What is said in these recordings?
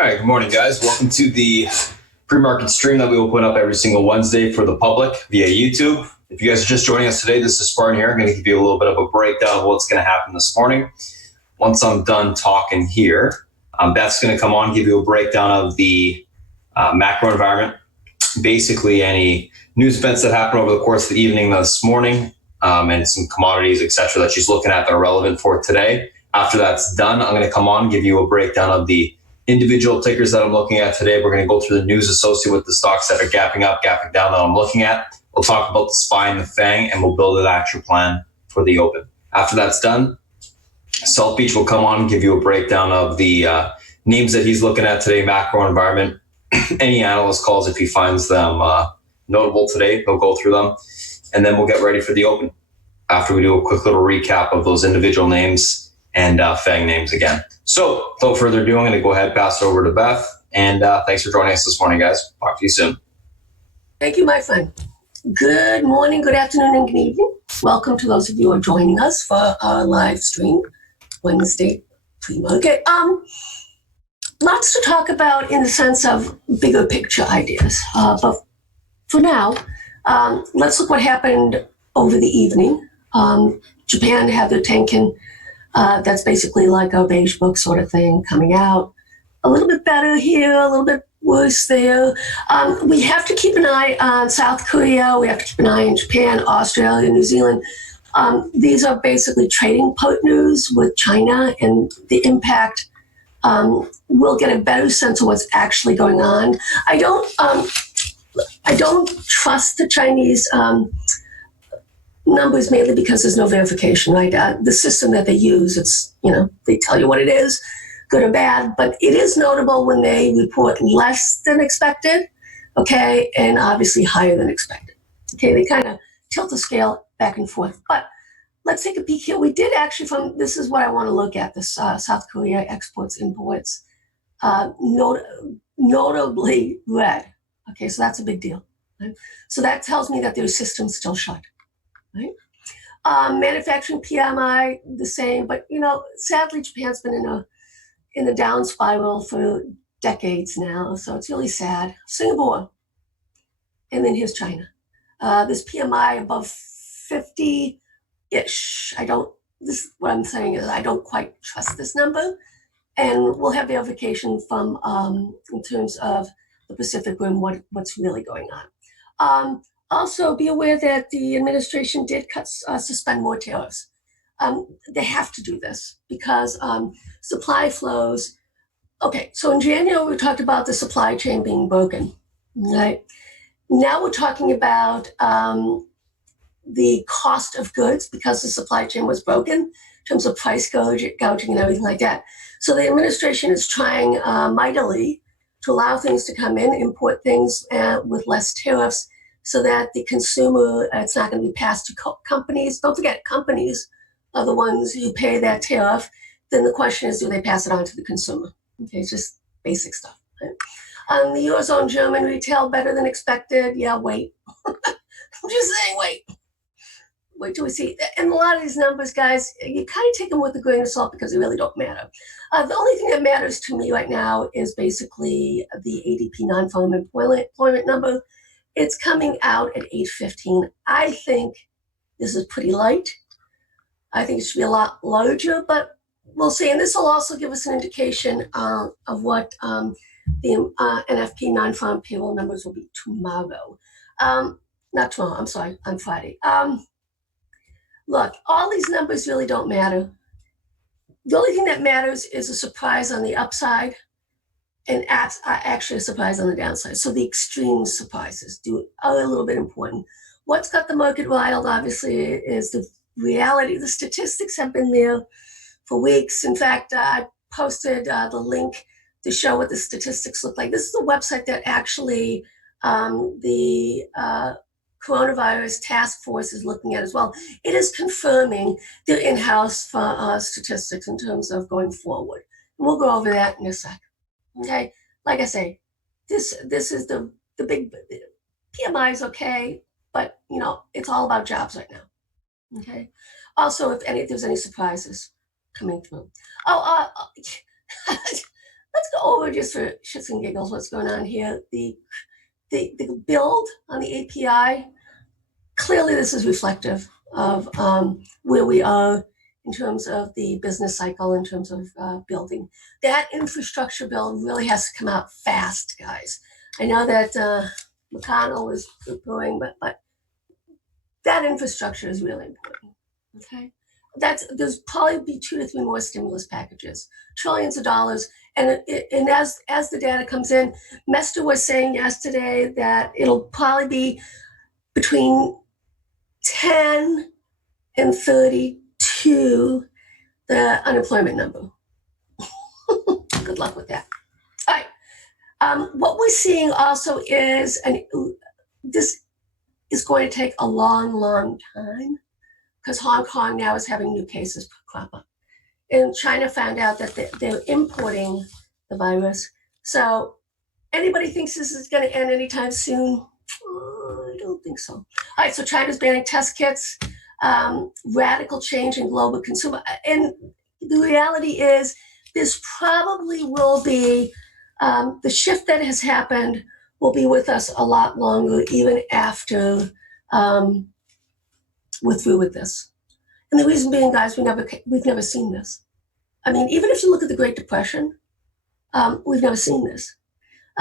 All right, good morning, guys. Welcome to the pre-market stream that we will put up every single Wednesday for the public via YouTube. If you guys are just joining us today, this is Spartan here. I'm going to give you a little bit of a breakdown of what's going to happen this morning. Once I'm done talking here, Beth's going to come on, give you a breakdown of the macro environment, basically any news events that happened over the course of the evening this morning, and some commodities, etc., that she's looking at that are relevant for today. After that's done, I'm going to come on, give you a breakdown of the individual tickers that I'm looking at today. We're going to go through the news associated with the stocks that are gapping up, gapping down that I'm looking at. We'll talk about the SPY and the FANG, and we'll build an action plan for the open. After that's done, Salt Beach will come on and give you a breakdown of the names that he's looking at today, macro environment, any analyst calls if he finds them notable today, he'll go through them, and then we'll get ready for the open after we do a quick little recap of those individual names and FANG names again. So without further ado, I'm going to go ahead and pass it over to Beth, and thanks for joining us this morning, guys. Talk to you soon. Thank you, my friend. Good morning, good afternoon, and good evening. Welcome to those of you who are joining us for our live stream, Wednesday pre-market. Lots to talk about in the sense of bigger picture ideas. But for now, let's look what happened over the evening. Japan had their Tenkan, that's basically like a beige book sort of thing coming out. A little bit better here, a little bit worse there. We have to keep an eye on South Korea. We have to keep an eye on Japan, Australia, New Zealand. These are basically trading partners with China, and the impact, we'll get a better sense of what's actually going on. I don't trust the Chinese numbers mainly because there's no verification, right? The system that they use, it's, they tell you what it is, good or bad, but it is notable when they report less than expected, okay, and obviously higher than expected. Okay, they kind of tilt the scale back and forth. But let's take a peek here. We did actually this is what I want to look at, this South Korea exports, imports, notably red. Okay, so that's a big deal. Right? So that tells me that their system's still shut. Right? Manufacturing PMI, the same, but sadly Japan's been in a down spiral for decades now, so it's really sad. Singapore, and then here's China. This PMI above 50-ish. What I'm saying is I don't quite trust this number, and we'll have verification from in terms of the Pacific Rim, what's really going on. Also, be aware that the administration did suspend more tariffs. They have to do this because supply flows. Okay, so in January, we talked about the supply chain being broken, right? Now we're talking about the cost of goods because the supply chain was broken in terms of price gouging and everything like that. So the administration is trying mightily to allow things to come in, import things with less tariffs, so that the consumer, it's not going to be passed to companies. Don't forget, companies are the ones who pay that tariff. Then the question is, do they pass it on to the consumer? Okay, it's just basic stuff. Right? The Eurozone German retail better than expected. Yeah, wait. I'm just saying, wait. Wait till we see. And a lot of these numbers, guys, you kind of take them with a grain of salt because they really don't matter. The only thing that matters to me right now is basically the ADP non-farm employment number. It's coming out at 8:15. I think this is pretty light. I think it should be a lot larger, but we'll see. And this will also give us an indication of what the NFP non-farm payroll numbers will be tomorrow. Not tomorrow, I'm sorry, on Friday. Look, all these numbers really don't matter. The only thing that matters is a surprise on the upside and actually a surprise on the downside. So the extreme surprises are a little bit important. What's got the market riled, obviously, is the reality. The statistics have been there for weeks. In fact, I posted the link to show what the statistics look like. This is a website that actually the coronavirus task force is looking at as well. It is confirming their in-house statistics in terms of going forward. And we'll go over that in a sec. Okay, like I say, this is the big PMI is okay, but it's all about jobs right now. Okay. Also, if there's any surprises coming through. let's go over just for shits and giggles what's going on here. The build on the API, clearly this is reflective of where we are in terms of the business cycle, in terms of building. That infrastructure bill really has to come out fast, guys. I know that McConnell was poo-pooing, but that infrastructure is really important, okay? There's probably be 2 to 3 more stimulus packages, trillions of dollars. And as the data comes in, Mester was saying yesterday that it'll probably be between 10 and 32, the unemployment number. Good luck with that. All right. What we're seeing also is, and this is going to take a long, long time, because Hong Kong now is having new cases crop up. And China found out that they're importing the virus. So anybody thinks this is going to end anytime soon? I don't think so. All right, so China's banning test kits, radical change in global consumer. And the reality is this probably will be, the shift that has happened will be with us a lot longer, even after we're through with this. And the reason being, guys, we've never seen this. I mean, even if you look at the Great Depression, we've never seen this.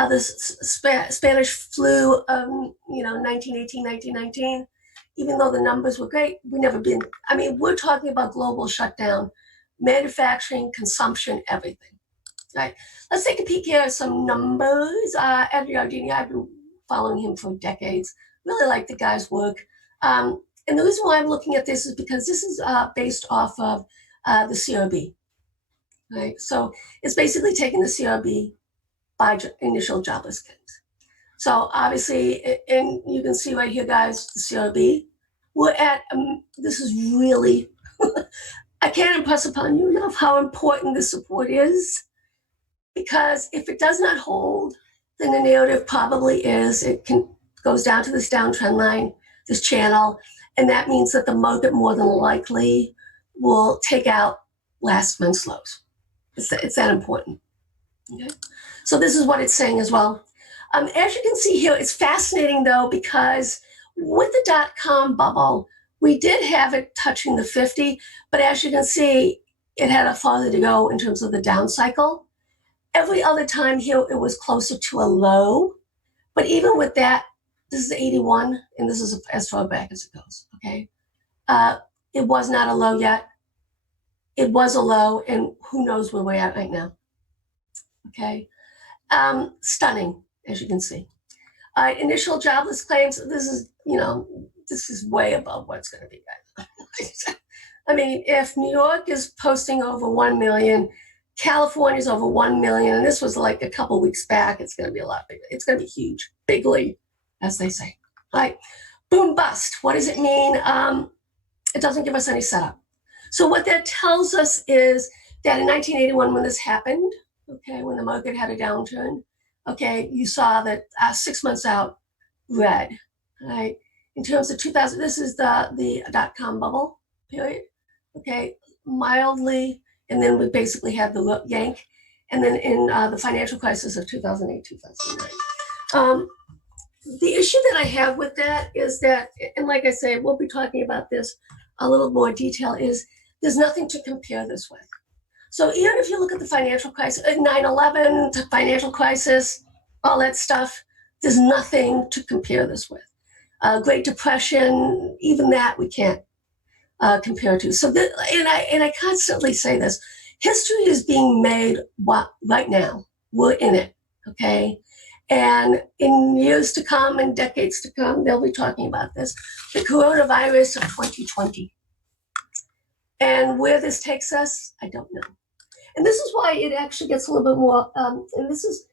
This Spanish flu, 1918, 1919, even though the numbers were great, we're talking about global shutdown, manufacturing, consumption, everything. Right. Let's take a peek here at some numbers. Ed Yardini, I've been following him for decades. Really like the guy's work. And the reason why I'm looking at this is because this is based off of the CRB. Right. So it's basically taking the CRB by initial jobless claims. So obviously, and you can see right here, guys, the CRB. We're at, this is really, I can't impress upon you enough how important this support is. Because if it does not hold, then the narrative probably is goes down to this downtrend line, this channel, and that means that the market more than likely will take out last month's lows. It's that important. Okay? So this is what it's saying as well. As you can see here, it's fascinating though, because with the dot-com bubble, we did have it touching the 50, but as you can see, it had a farther to go in terms of the down cycle. Every other time here, it was closer to a low. But even with that, this is 81, and this is as far back as it goes, okay? It was not a low yet. It was a low, and who knows where we're at right now, okay? Stunning, as you can see. Initial jobless claims, this is way above what's going to be. I mean, if New York is posting over 1 million, California's over 1 million, and this was like a couple weeks back. It's going to be a lot bigger. It's going to be huge, bigly, as they say. All right, boom bust. What does it mean? It doesn't give us any setup. So what that tells us is that in 1981, when this happened, okay, when the market had a downturn, okay, you saw that 6 months out, red, right? In terms of 2000, this is the dot-com bubble period, okay, mildly. And then we basically had the yank. And then in the financial crisis of 2008, 2009. The issue that I have with that is that, and like I say, we'll be talking about this a little more detail, is there's nothing to compare this with. So even if you look at the financial crisis, 9/11, the financial crisis, all that stuff, there's nothing to compare this with. Great Depression, even that we can't compare to. So, and I constantly say this: history is being made right now. We're in it, okay? And in years to come and decades to come, they'll be talking about this. The coronavirus of 2020. And where this takes us, I don't know. And this is why it actually gets a little bit more, and this is,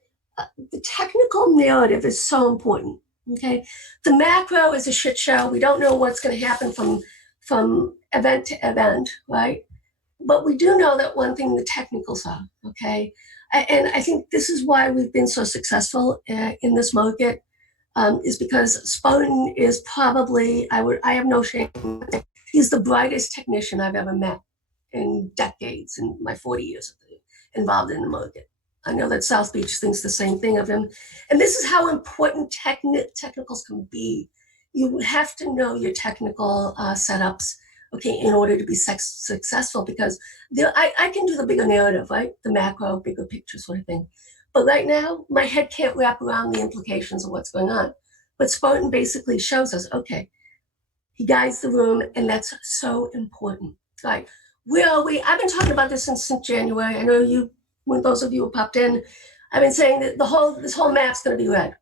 the technical narrative is so important, okay? The macro is a shit show. We don't know what's going to happen from event to event, right? But we do know that one thing the technicals are, okay? And I think this is why we've been so successful in this market, is because Spartan is probably, I have no shame, he's the brightest technician I've ever met in decades, in my 40 years involved in the market. I know that South Beach thinks the same thing of him. And this is how important technicals can be. You have to know your technical setups, okay, in order to be successful, because I can do the bigger narrative, right? The macro, bigger picture sort of thing. But right now, my head can't wrap around the implications of what's going on. But Spartan basically shows us, okay, he guides the room, and that's so important. All right, where are we? I've been talking about this since January. I know you, when those of you who popped in, I've been saying that this whole map's going to be red,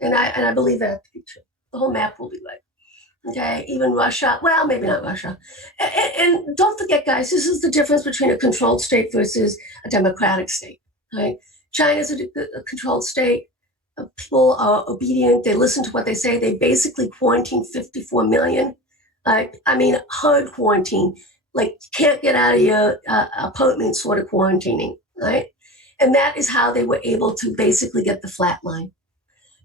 and I believe that to be true. The whole map will be red. Okay, even Russia. Well, maybe not Russia. And don't forget, guys, this is the difference between a controlled state versus a democratic state. Right? China's a controlled state. People are obedient. They listen to what they say. They basically quarantine 54 million. I mean, hard quarantine, like can't get out of your apartment sort of quarantining, right? And that is how they were able to basically get the flat line.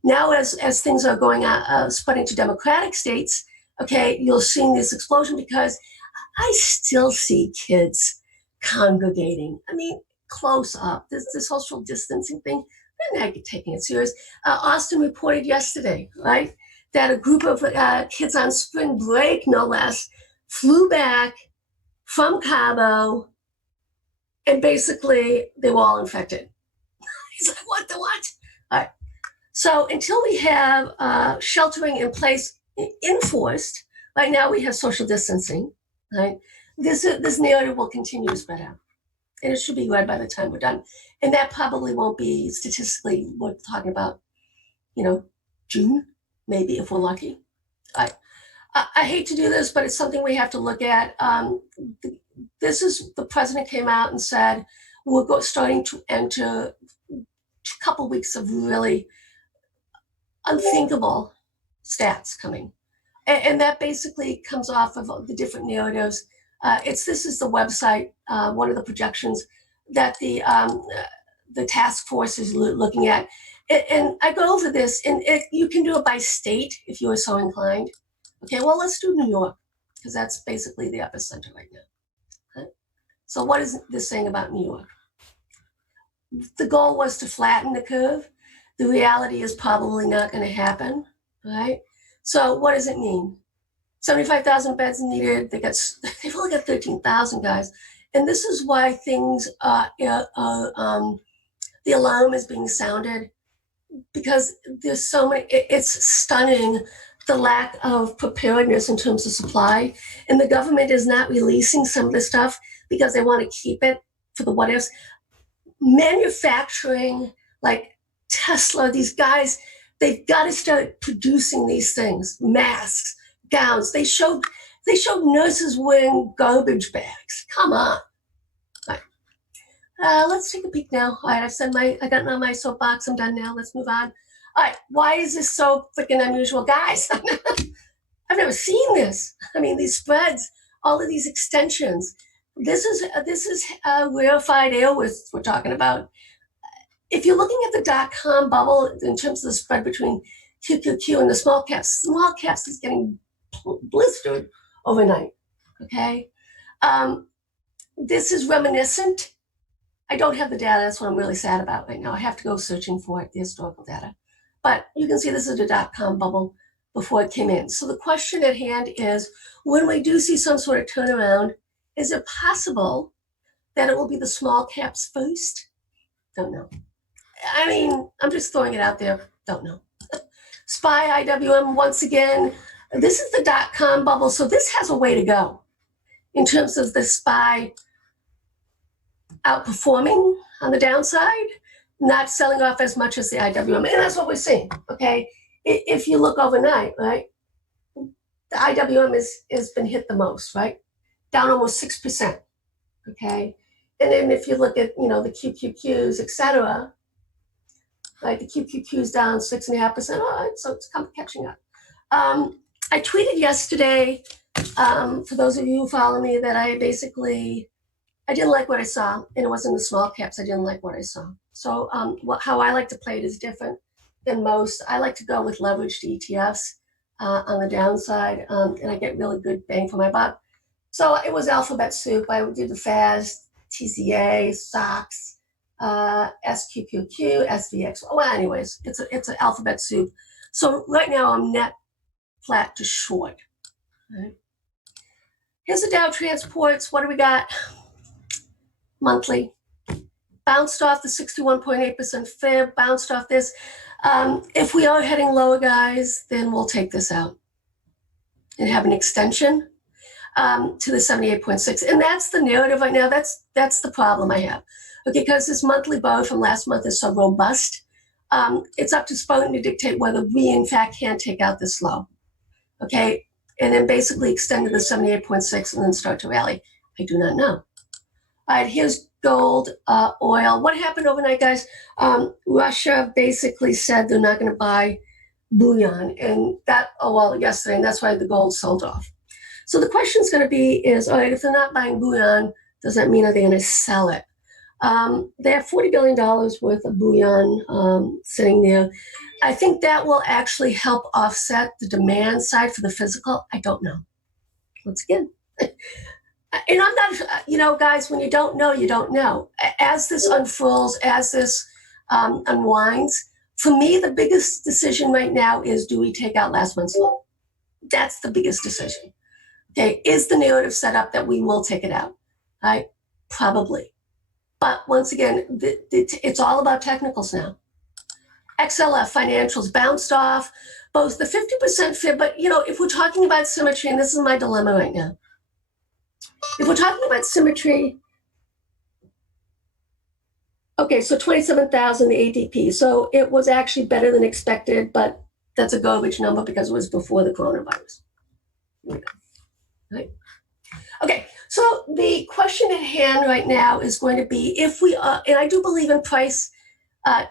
Now, as things are going spreading to democratic states, okay, you're seeing this explosion because I still see kids congregating. I mean, close up. This social distancing thing, they're not taking it serious. Austin reported yesterday, right, that a group of kids on spring break, no less, flew back from Cabo, and basically they were all infected. He's like, what the what? All right. So until we have sheltering in place enforced, right now we have social distancing, right? This narrative will continue to spread out. And it should be read by the time we're done. And that probably won't be statistically, we're talking about, June, maybe, if we're lucky. I hate to do this, but it's something we have to look at. The president came out and said, we're starting to enter a couple weeks of really unthinkable stats coming. And that basically comes off of the different narratives. This is the website, one of the projections that the task force is looking at. And I go over this, and you can do it by state if you are so inclined. Okay, well, let's do New York, because that's basically the epicenter right now. Okay? So what is this saying about New York? The goal was to flatten the curve. The reality is probably not going to happen, right? So what does it mean? 75,000 beds needed. They've only got 13,000, guys. And this is why things, the alarm is being sounded, because there's so many, it's stunning the lack of preparedness in terms of supply. And the government is not releasing some of this stuff because they want to keep it for the what ifs. Manufacturing, like Tesla, these guys, they've got to start producing these things, masks, gowns. They showed nurses wearing garbage bags. Come on. All right. Let's take a peek now. All right, I got on my soapbox. I'm done now. Let's move on. All right, why is this so freaking unusual? Guys, I've never seen this. I mean, these spreads, all of these extensions. This is rarefied air we're talking about. If you're looking at the .com bubble in terms of the spread between QQQ and the small caps is getting blistered overnight, okay? This is reminiscent. I don't have the data. That's what I'm really sad about right now. I have to go searching for it, the historical data. But you can see this is the .com bubble before it came in. So the question at hand is, when we do see some sort of turnaround, is it possible that it will be the small caps first? Don't know. I mean, I'm just throwing it out there. Don't know. SPY IWM, once again, this is the .com bubble. So this has a way to go in terms of the SPY outperforming on the downside, not selling off as much as the IWM. And that's what we're seeing, okay? If you look overnight, right, the IWM has been hit the most, right? Down almost 6%, okay? And then if you look at, the QQQs, et cetera, right, the QQQ's down 6.5%. All right, so it's catching up. I tweeted yesterday, for those of you who follow me, that I didn't like what I saw, and it wasn't the small caps. I didn't like what I saw. So how I like to play it is different than most. I like to go with leveraged ETFs on the downside, and I get really good bang for my buck. So it was alphabet soup. I did the FAS, TCA, SOX, SQQQ, SVX. Well, anyways, it's an alphabet soup. So right now I'm net flat to short. Right. Here's the Dow transports. What do we got? Monthly. Bounced off the 61.8% fib, bounced off this. If we are heading lower, guys, then we'll take this out and have an extension to the 78.6. And that's the narrative right now. That's the problem I have. Okay, because this monthly bar from last month is so robust. It's up to Spartan to dictate whether we, in fact, can take out this low. Okay, and then basically extend to the 78.6 and then start to rally. I do not know. All right, here's gold, oil. What happened overnight, guys? Russia basically said they're not going to buy bullion, and that, yesterday, and that's why the gold sold off. So the question is going to be is, all right, if they're not buying bullion, does that mean are they going to sell it? They have $40 billion worth of bullion sitting there. I think that will actually help offset the demand side for the physical. I don't know. Once again. And I'm not, guys, when you don't know, you don't know. As this unfurls, as this unwinds, for me, the biggest decision right now is, do we take out last month's low? That's the biggest decision. Okay, is the narrative set up that we will take it out? Right? Probably. But once again, it's all about technicals now. XLF financials bounced off, both the 50% fib, but if we're talking about symmetry, and this is my dilemma right now. If we're talking about symmetry, okay, so 27,000 ADP. So it was actually better than expected, but that's a garbage number because it was before the coronavirus. Here we go. Right? Okay, so the question at hand right now is going to be if we are, and I do believe in price,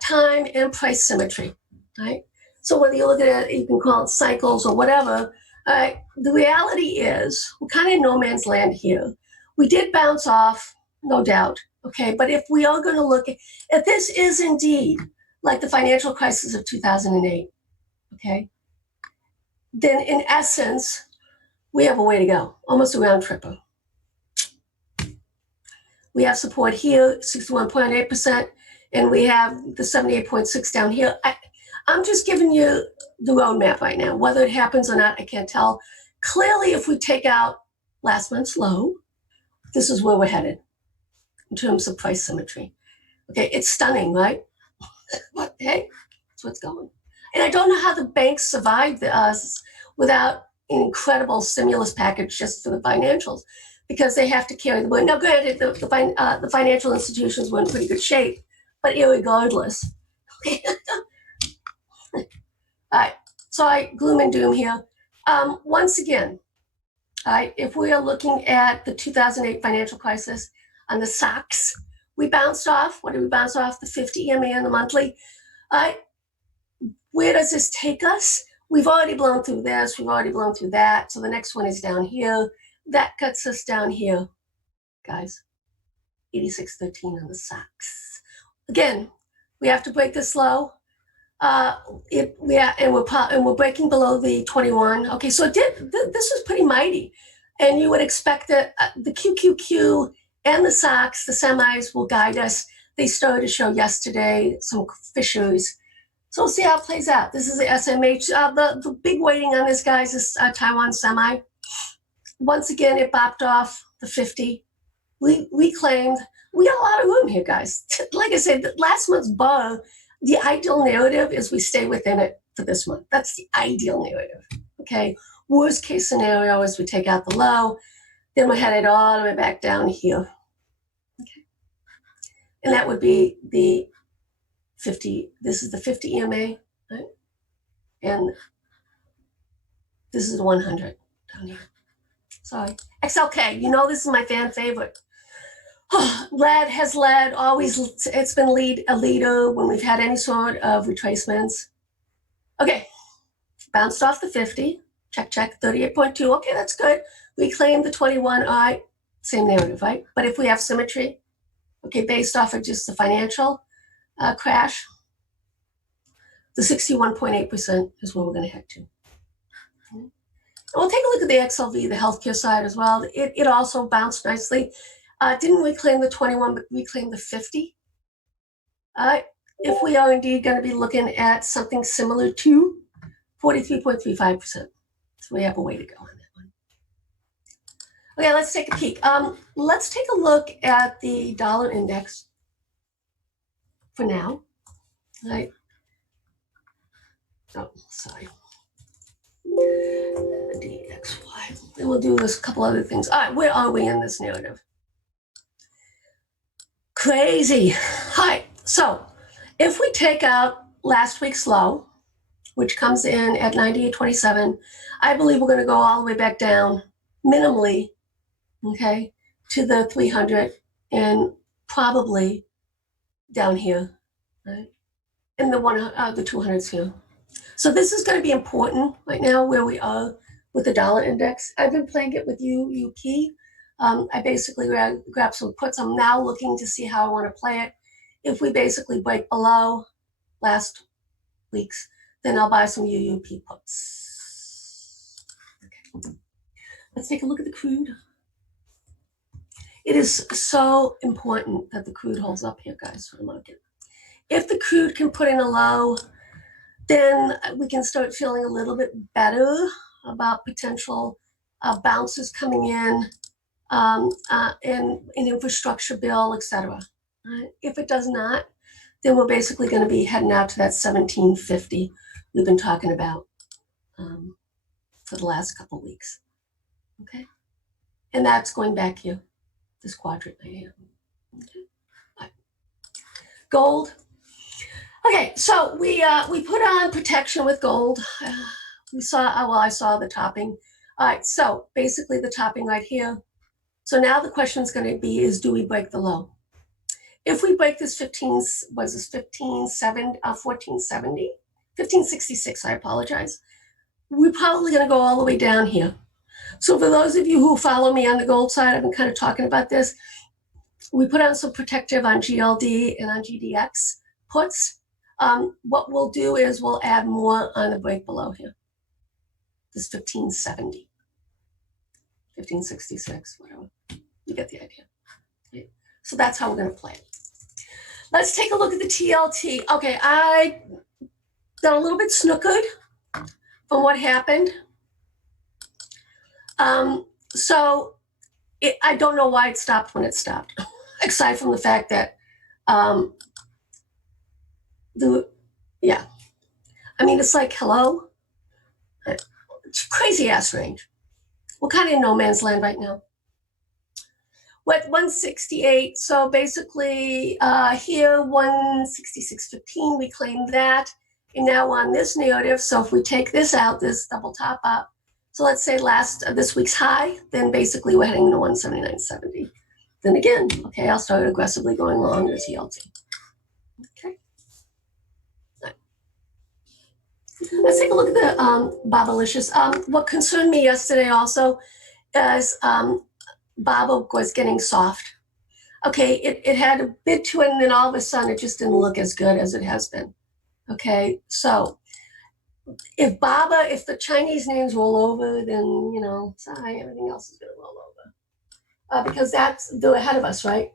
time and price symmetry, right? So whether you look at it, you can call it cycles or whatever. The reality is we're kind of in no man's land here. We did bounce off, no doubt, okay? But if we are going to look at, if this is indeed like the financial crisis of 2008, okay, then in essence, we have a way to go, almost a round tripper. We have support here, 61.8%, and we have the 78.6 down here. I'm just giving you the roadmap right now. Whether it happens or not, I can't tell. Clearly, if we take out last month's low, this is where we're headed in terms of price symmetry. Okay, it's stunning, right? But hey, that's what's going. And I don't know how the banks survived us without an incredible stimulus package just for the financials, because they have to carry the burden. Now, granted, the financial institutions were in pretty good shape, but irregardless. All right, so gloom and doom here. Once again, all right, if we are looking at the 2008 financial crisis on the SOX, we bounced off. What did we bounce off? The 50 EMA on the monthly. All right, where does this take us? We've already blown through this. We've already blown through that. So the next one is down here. That cuts us down here, guys. 86.13 on the SOX. Again, we have to break this low. We're breaking below the 21. Okay, so this was pretty mighty, and you would expect that the QQQ and the SOX, the semis, will guide us. They started to show yesterday some fissures, so we'll see how it plays out. This is the SMH. The big weighting on this, guys, is Taiwan semi. Once again, it bopped off the 50. We claimed we got a lot of room here, guys. Like I said, last month's bar. The ideal narrative is we stay within it for this month. That's the ideal narrative, okay? Worst case scenario is we take out the low, then we're headed all the way back down here, okay? And that would be the 50, this is the 50 EMA, right? And this is the 100 down here. Sorry. XLK, this is my fan favorite. Lead has led, always, it's been a leader when we've had any sort of retracements. Okay, bounced off the 50, check, 38.2, okay, that's good. We claimed the 21, all right, same narrative, right? But if we have symmetry, okay, based off of just the financial crash, the 61.8% is where we're gonna head to. And we'll take a look at the XLV, the healthcare side as well. It also bounced nicely. Didn't reclaim the 21, but reclaimed the 50. if we are indeed going to be looking at something similar to 43.35%. So we have a way to go on that one. Okay, let's take a peek. Let's take a look at the dollar index for now. Right. Oh, sorry. DXY. And we'll do this couple other things. All right, where are we in this narrative? Crazy. All right, so if we take out last week's low, which comes in at 98.27, I believe we're going to go all the way back down, minimally, okay, to the 300 and probably down here, right, in the 200s here. So this is going to be important right now where we are with the dollar index. I've been playing it with UP. I basically grabbed some puts. I'm now looking to see how I want to play it. If we basically break below last week's, then I'll buy some UUP puts. Okay. Let's take a look at the crude. It is so important that the crude holds up here, guys, for the market. If the crude can put in a low, then we can start feeling a little bit better about potential bounces coming in an infrastructure bill, etc. Right? If it does not, then we're basically going to be heading out to that 1750 we've been talking about for the last couple of weeks. Okay, and that's going back here, this quadrant right here. Okay. Right. Gold. Okay, so we put on protection with gold. We saw, well, I saw the topping. All right, so basically the topping right here. So now the question is going to be is, do we break the low? If we break this 1566, I apologize. We're probably going to go all the way down here. So for those of you who follow me on the gold side, I've been kind of talking about this. We put on some protective on GLD and on GDX puts. What we'll do is we'll add more on the break below here. This 1570, 1566, whatever. You get the idea. Okay. So that's how we're going to play it. Let's take a look at the TLT. Okay, I got a little bit snookered from what happened. I don't know why it stopped when it stopped, aside from the fact that it's like, hello? It's crazy ass range. We're kind of in no man's land right now. We're at 168, so basically here, 166.15, we claimed that. And now on this narrative, so if we take this out, this double top up, so let's say this week's high, then basically we're heading to 179.70. Then again, okay, I'll start aggressively going long to TLT. Okay. Let's take a look at the Bobalicious. What concerned me yesterday also is Bobo was getting soft. Okay, it had a bid to it, and then all of a sudden it just didn't look as good as it has been. Okay, so if the Chinese names roll over, then, sorry, everything else is going to roll over. Because they're ahead of us, right?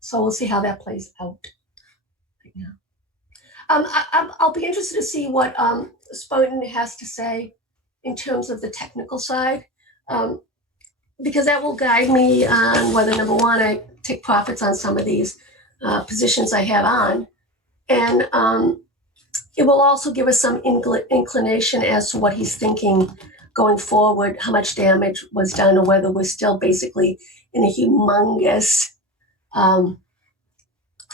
So we'll see how that plays out right now. I'll be interested to see what Spartan has to say in terms of the technical side, because that will guide me on whether, number one, I take profits on some of these positions I have on, and it will also give us some inclination as to what he's thinking going forward, how much damage was done, or whether we're still basically in a humongous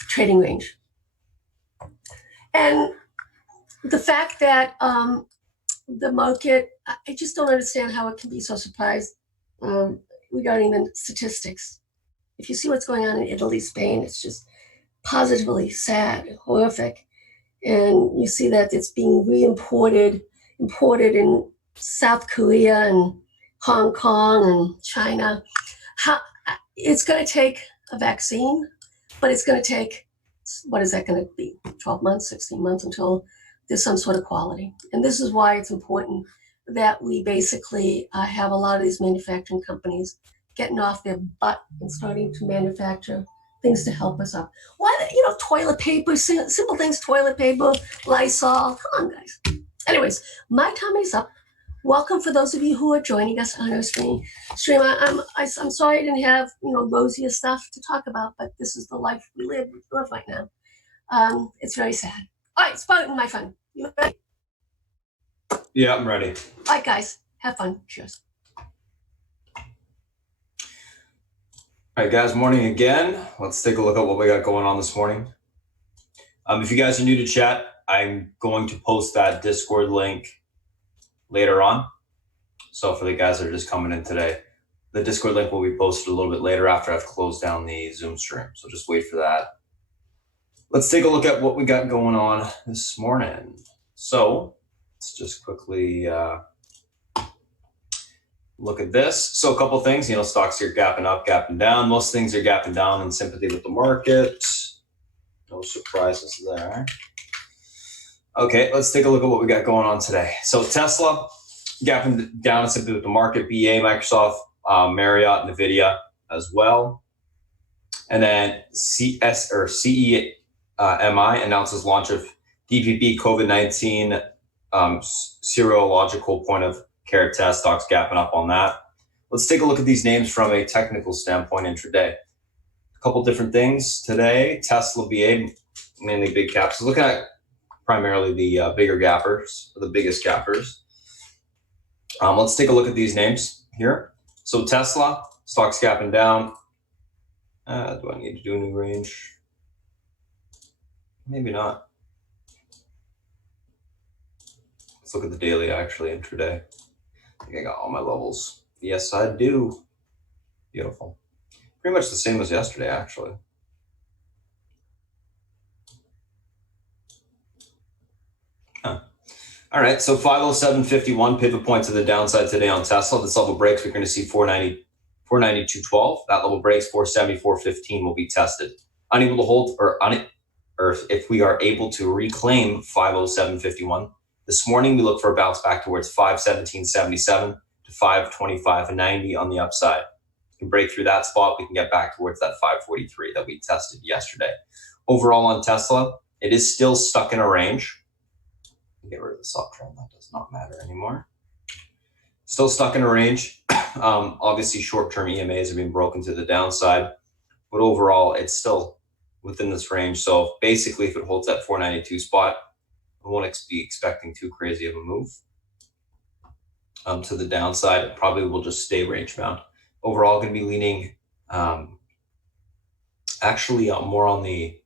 trading range. And the fact that the market, I just don't understand how it can be so surprised regarding the statistics. If you see what's going on in Italy, Spain, it's just positively sad, horrific. And you see that it's being imported in South Korea and Hong Kong and China. It's going to take a vaccine, but it's going to take, what is that going to be, 12 months, 16 months until there's some sort of quality. And this is why it's important that we basically have a lot of these manufacturing companies getting off their butt and starting to manufacture things to help us up. Why, toilet paper, simple things, toilet paper, Lysol. Come on, guys. Anyways, my time is up. Welcome for those of you who are joining us on our stream. I'm sorry I didn't have rosier stuff to talk about, but this is the life we live right now. It's very sad. All right, Spartan, my friend, you ready? Yeah, I'm ready. All right, guys, have fun. Cheers. All right, guys, morning again. Let's take a look at what we got going on this morning. If you guys are new to chat, I'm going to post that Discord link later on. So for the guys that are just coming in today, the Discord link will be posted a little bit later after I've closed down the Zoom stream. So just wait for that. Let's take a look at what we got going on this morning. So let's just quickly look at this. So a couple things, stocks here gapping up, gapping down. Most things are gapping down in sympathy with the market. No surprises there. Okay, let's take a look at what we got going on today. So Tesla, gapping down in sympathy with the market. BA, Microsoft, Marriott, NVIDIA as well. And then CEMI announces launch of DPP COVID-19 serological point of care test. Stocks gapping up on that. Let's take a look at these names from a technical standpoint intraday. A couple different things today. Tesla, BA, mainly big caps. Looking at primarily the bigger gappers, or the biggest gappers. Let's take a look at these names here. So Tesla, stocks gapping down. Do I need to do a new range? Maybe not. Let's look at the daily actually intraday. I think I got all my levels. Yes, I do. Beautiful. Pretty much the same as yesterday actually. All right, so 507.51 pivot point to the downside today on Tesla. This level breaks, we're going to see 492.12. That level breaks, 474.15 will be tested. Unable to hold, or if we are able to reclaim 507.51. This morning, we look for a bounce back towards 517.77 to 525.90 on the upside. We can break through that spot, we can get back towards that 543 that we tested yesterday. Overall on Tesla, it is still stuck in a range. Get rid of the subtrend, that does not matter anymore. Still stuck in a range. Obviously, short-term EMAs have been broken to the downside, but overall, it's still within this range. So basically, if it holds that 492 spot, I won't be expecting too crazy of a move to the downside. It probably will just stay range bound. Overall, going to be leaning more on the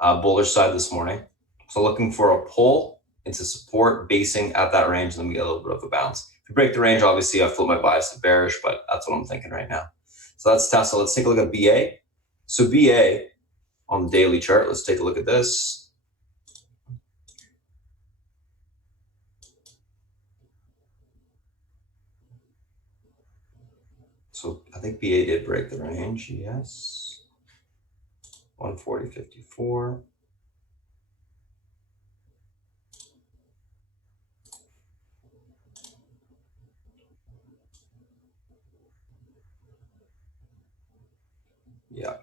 bullish side this morning. So looking for a pull into support, basing at that range, and then we get a little bit of a bounce. If we break the range, obviously I flip my bias to bearish, but that's what I'm thinking right now. So that's Tesla. Let's take a look at BA. So BA on the daily chart, let's take a look at this. So I think BA did break the range, yes. 140.54. Yeah.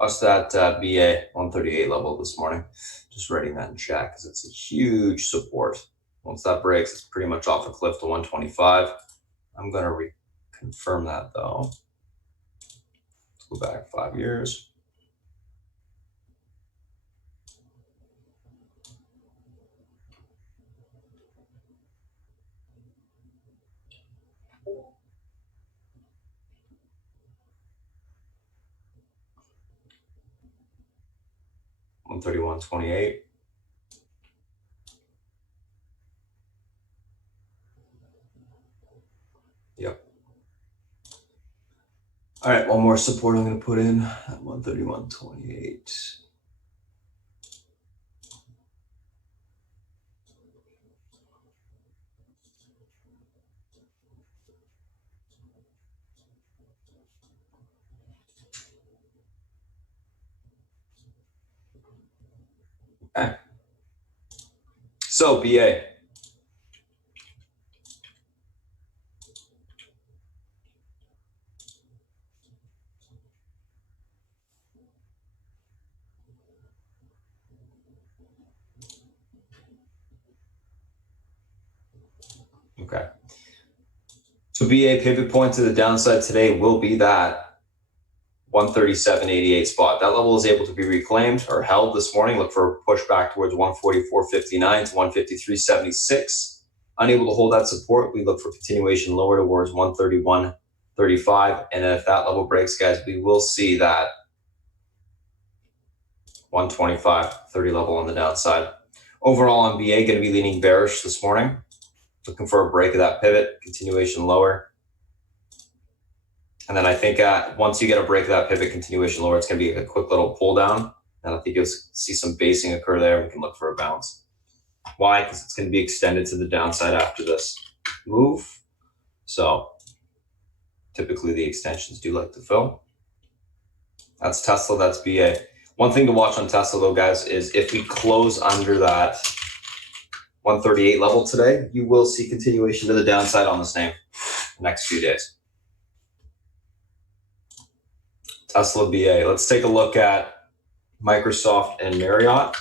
Us that BA 138 level this morning. Just writing that in chat because it's a huge support. Once that breaks, it's pretty much off a cliff to 125. I'm going to reconfirm that though. Let's go back 5 years. $131.28. Yep. All right, one more support I'm going to put in at 131.28. Okay. So BA. Okay. So BA pivot point to the downside today will be that 137.88 spot. That level is able to be reclaimed or held this morning. Look for a push back towards 144.59 to 153.76. Unable to hold that support, we look for continuation lower towards 131.35. And if that level breaks, guys, we will see that 125.30 level on the downside. Overall on BA, going to be leaning bearish this morning. Looking for a break of that pivot, continuation lower. And then I think once you get a break of that pivot, continuation lower, it's going to be a quick little pull down. And I think you'll see some basing occur there. We can look for a bounce. Why? Because it's going to be extended to the downside after this move. So typically the extensions do like to fill. That's Tesla, that's BA. One thing to watch on Tesla though, guys, is if we close under that 138 level today, you will see continuation to the downside on this name the next few days. Tesla, BA. Let's take a look at Microsoft and Marriott.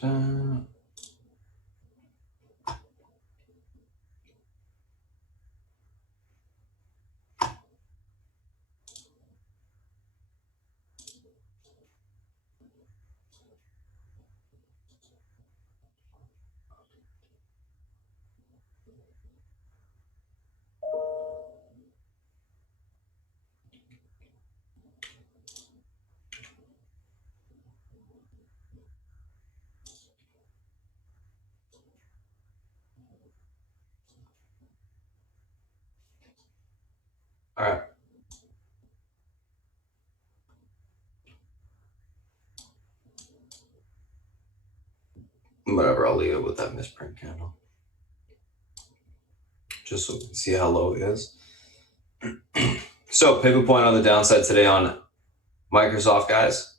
Down. All right. Whatever, I'll leave it with that misprint candle. Just so we can see how low it is. So pivot point on the downside today on Microsoft, guys.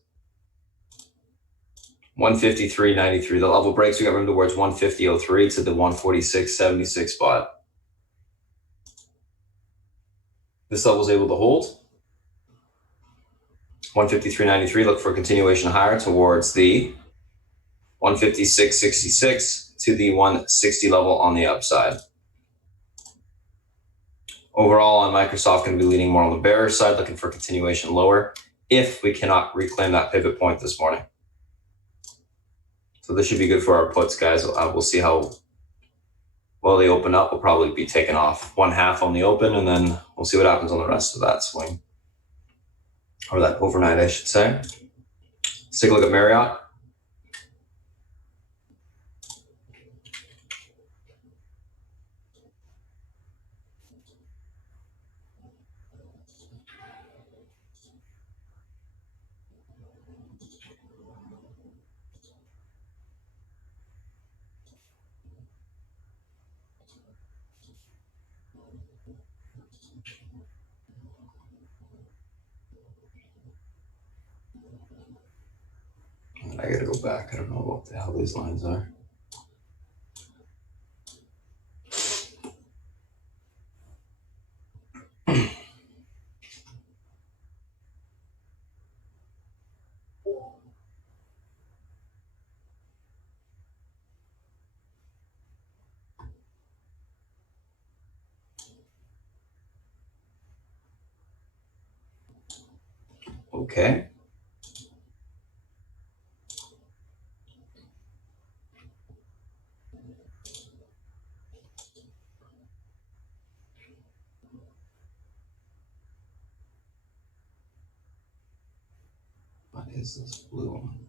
153.93. The level breaks, we got room towards 150.03 to the 146.76 spot. This level is able to hold. 153.93, look for a continuation higher towards the 156.66 to the 160 level on the upside. Overall on Microsoft, going to be leaning more on the bearish side, looking for continuation lower if we cannot reclaim that pivot point this morning. So this should be good for our puts, guys. We'll see how well they open up. We'll probably be taking off 1/2 on the open, and then we'll see what happens on the rest of that swing. Or that overnight, I should say. Let's take a look at Marriott. gotta go back. I don't know what the hell these lines are. Okay. What is this blue one?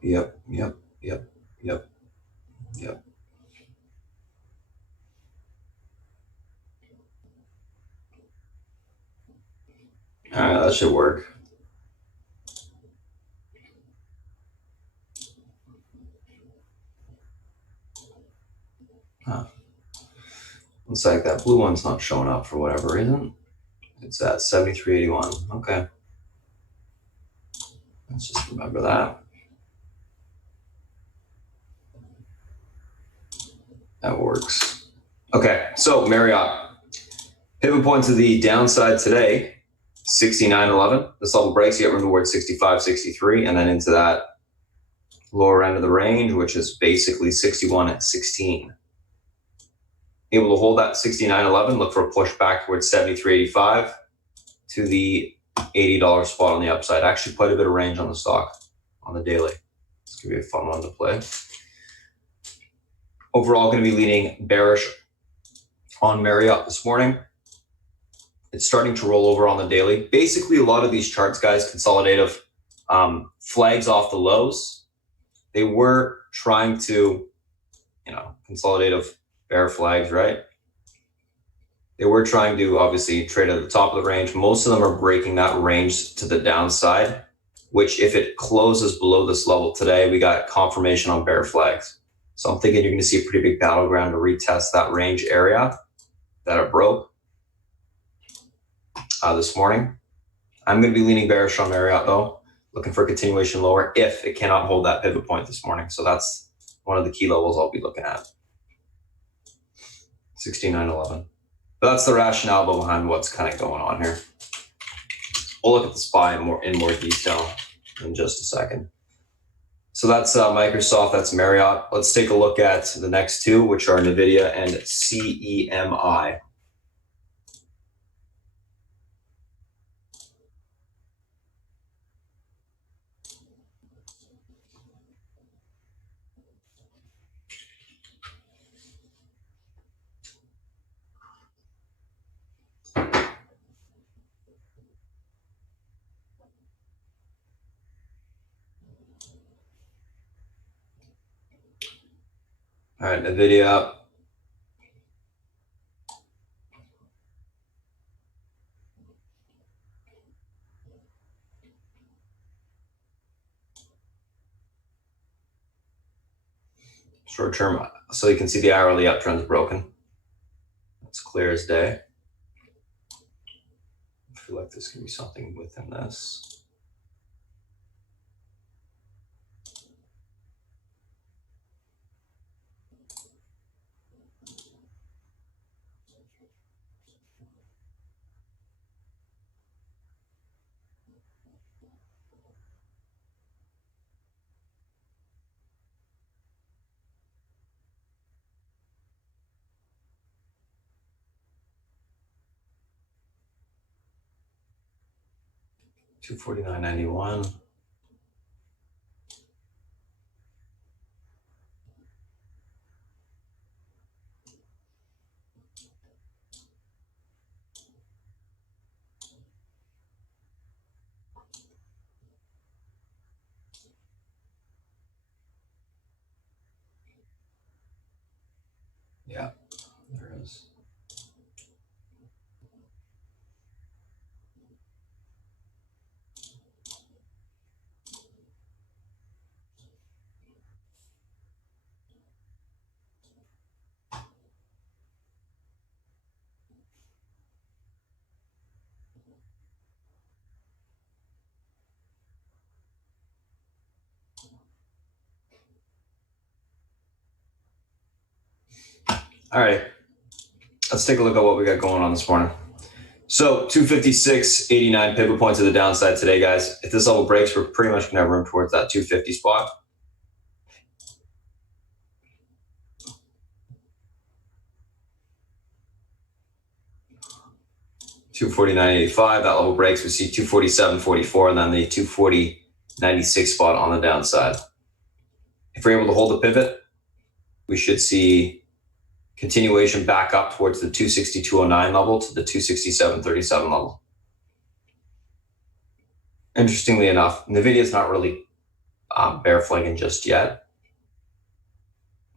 Yep. All right, that should work. Huh. Looks like that blue one's not showing up for whatever reason. It's at 73.81. Okay. Let's just remember that. That works. Okay, so Marriott. Pivot point to the downside today, 69.11. This level breaks, you get room towards 65.63, and then into that lower end of the range, which is basically 61.16. Able to hold that 69.11, look for a push back towards 73.85 to the $80 spot on the upside. Actually, quite a bit of range on the stock on the daily. This could be a fun one to play. Overall, going to be leaning bearish on Marriott this morning. It's starting to roll over on the daily. Basically, a lot of these charts, guys, consolidative flags off the lows. They were trying to, consolidative bear flags, right? They were trying to obviously trade at the top of the range. Most of them are breaking that range to the downside, which if it closes below this level today, we got confirmation on bear flags. So I'm thinking you're going to see a pretty big battleground to retest that range area that it broke this morning. I'm going to be leaning bearish on Marriott though, looking for a continuation lower if it cannot hold that pivot point this morning. So that's one of the key levels I'll be looking at. 69.11. But that's the rationale behind what's kind of going on here. We'll look at the SPY in more detail in just a second. So that's Microsoft, that's Marriott. Let's take a look at the next two, which are NVIDIA and CEMI. All right, NVIDIA. Short term, so you can see the hourly uptrend is broken. It's clear as day. I feel like there's going to be something within this. $249.91. Yeah, there is. All right, let's take a look at what we got going on this morning. So 256.89 pivot point to the downside today, guys. If this level breaks, we're pretty much gonna have room towards that 250 spot. $249.85, that level breaks, we see 247.44, and then the 240.96 spot on the downside. If we're able to hold the pivot, we should see continuation back up towards the 262.09 level to the 267.37 level. Interestingly enough, NVIDIA is not really bear flagging just yet,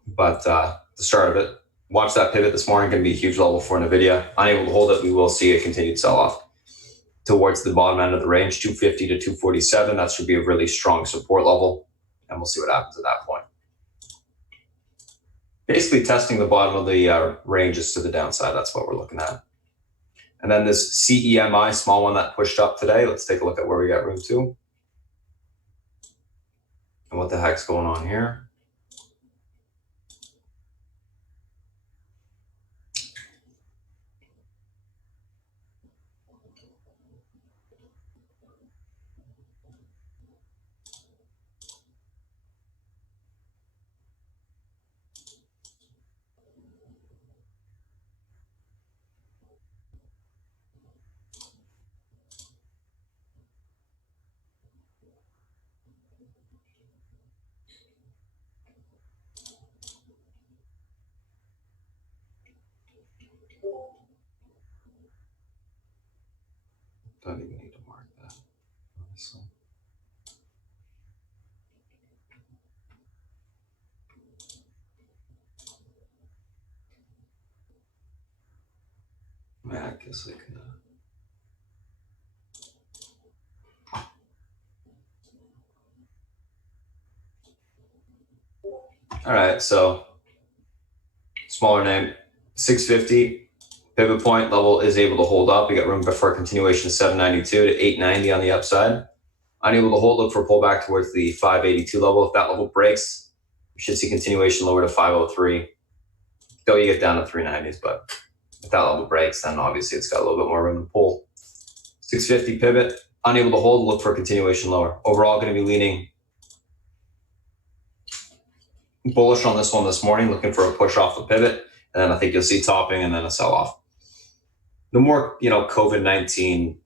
but the start of it. Watch that pivot this morning, going to be a huge level for NVIDIA. Unable to hold it, we will see a continued sell-off towards the bottom end of the range, 250 to 247. That should be a really strong support level, and we'll see what happens at that point. Basically testing the bottom of the ranges to the downside. That's what we're looking at. And then this CEMI, small one that pushed up today. Let's take a look at where we got room to. And what the heck's going on here. Don't even need to mark that, honestly. Man, I guess I could. All right, so smaller name, 650 pivot point level is able to hold up. We got room for continuation 792 to 890 on the upside. Unable to hold, look for pullback towards the 582 level. If that level breaks, we should see continuation lower to 503. Though you get down to 390s, but if that level breaks, then obviously it's got a little bit more room to pull. 650 pivot, unable to hold, look for continuation lower. Overall, going to be leaning bullish on this one this morning, looking for a push off the pivot, and then I think you'll see topping and then a sell-off. The more, COVID-19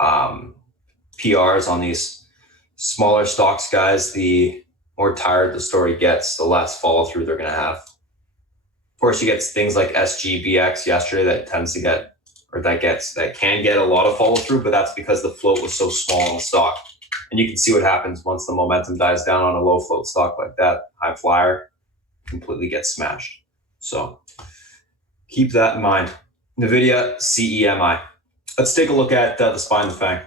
PRs on these smaller stocks, guys, the more tired the story gets, the less follow through they're going to have. Of course, you get things like SGBX yesterday that can get a lot of follow through, but that's because the float was so small on the stock. And you can see what happens once the momentum dies down on a low float stock like that. High flyer completely gets smashed. So keep that in mind. NVIDIA CEMI. Let's take a look at the SPY and the FANG.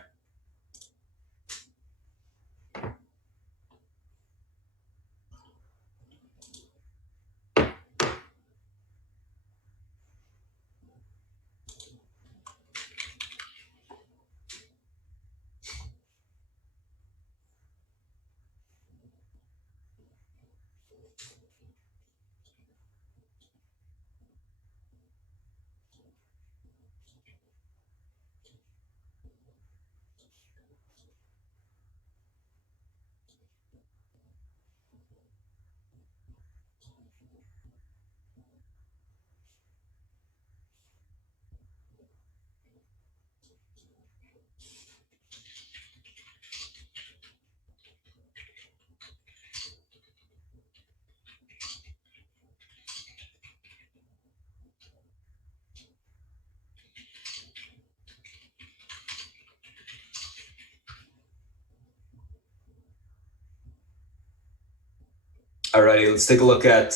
Alrighty, let's take a look at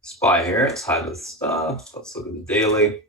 SPY here. Let's hide this stuff. Let's look at the daily.